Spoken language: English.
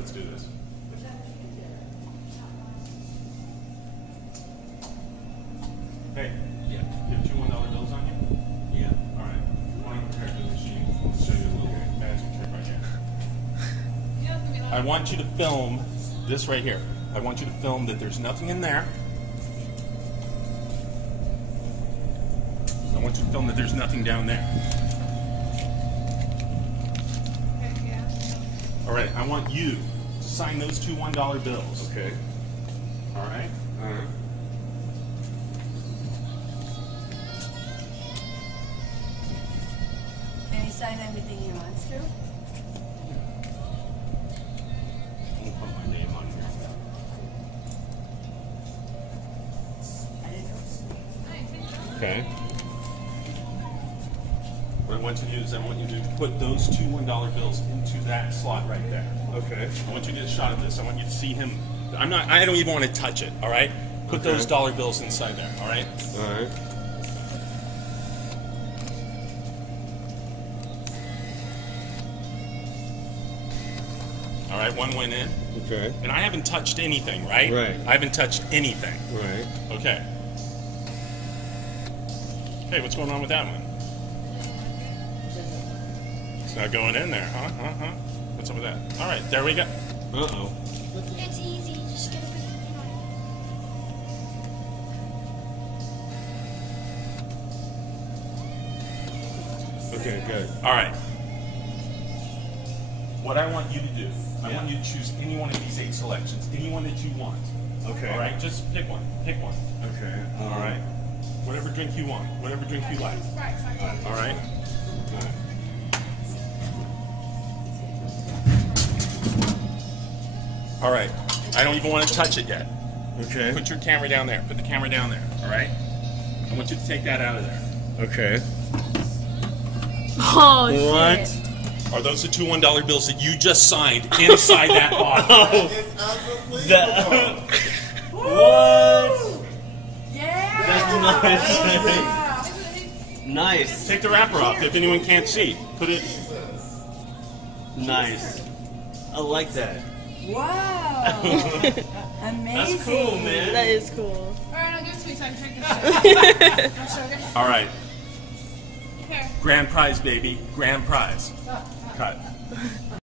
let's do this. Hey, Yeah. you have two $1 bills on you? Yeah. All right. Why don't you prepare the machine? I'll show you a little magic trick right here. I want you to film this right here. I want you to film that there's nothing in there. I want you to film that there's nothing down there. All right, I want you to sign those two $1 bills. Okay. All right? Alright. And he signed everything he wants to? I'll put my name on here. I didn't know. Okay. What I want you to do is I want you to put those two $1 bills into that slot right there. Okay. I want you to get a shot of this. I want you to see him. I don't even want to touch it, all right? Put Okay. those dollar bills inside there, all right? Alright. All right, one went in. Okay. And I haven't touched anything, right? Right. I haven't touched anything. Right. Okay. Hey, what's going on with that one? It's not going in there, huh? What's up with that? All right, there we go. Uh-oh. It's easy. Just get a bit, Okay, good. All right. What I want you to do, I Yeah. want you to choose any one of these 8 selections, any one that you want. Okay. All right, just pick one. Pick one. Okay. All right. Whatever drink you want, whatever drink you like. All right. Alright. All right. I don't even want to touch it yet. Okay. Put your camera down there. Put the camera down there. All right. I want you to take that out of there. Okay. Oh, What? shit. Are those the two $1 bills that you just signed inside that bottle? What? Yeah! That's nice. Nice. Take the wrapper off if anyone can't see. Put it. Nice. I like that. Wow! Amazing. That's cool, man. That is cool. Alright, I'll give it to me so I can drink this shit. No sugar. All right. Here. Grand prize, baby. Grand prize. Cut.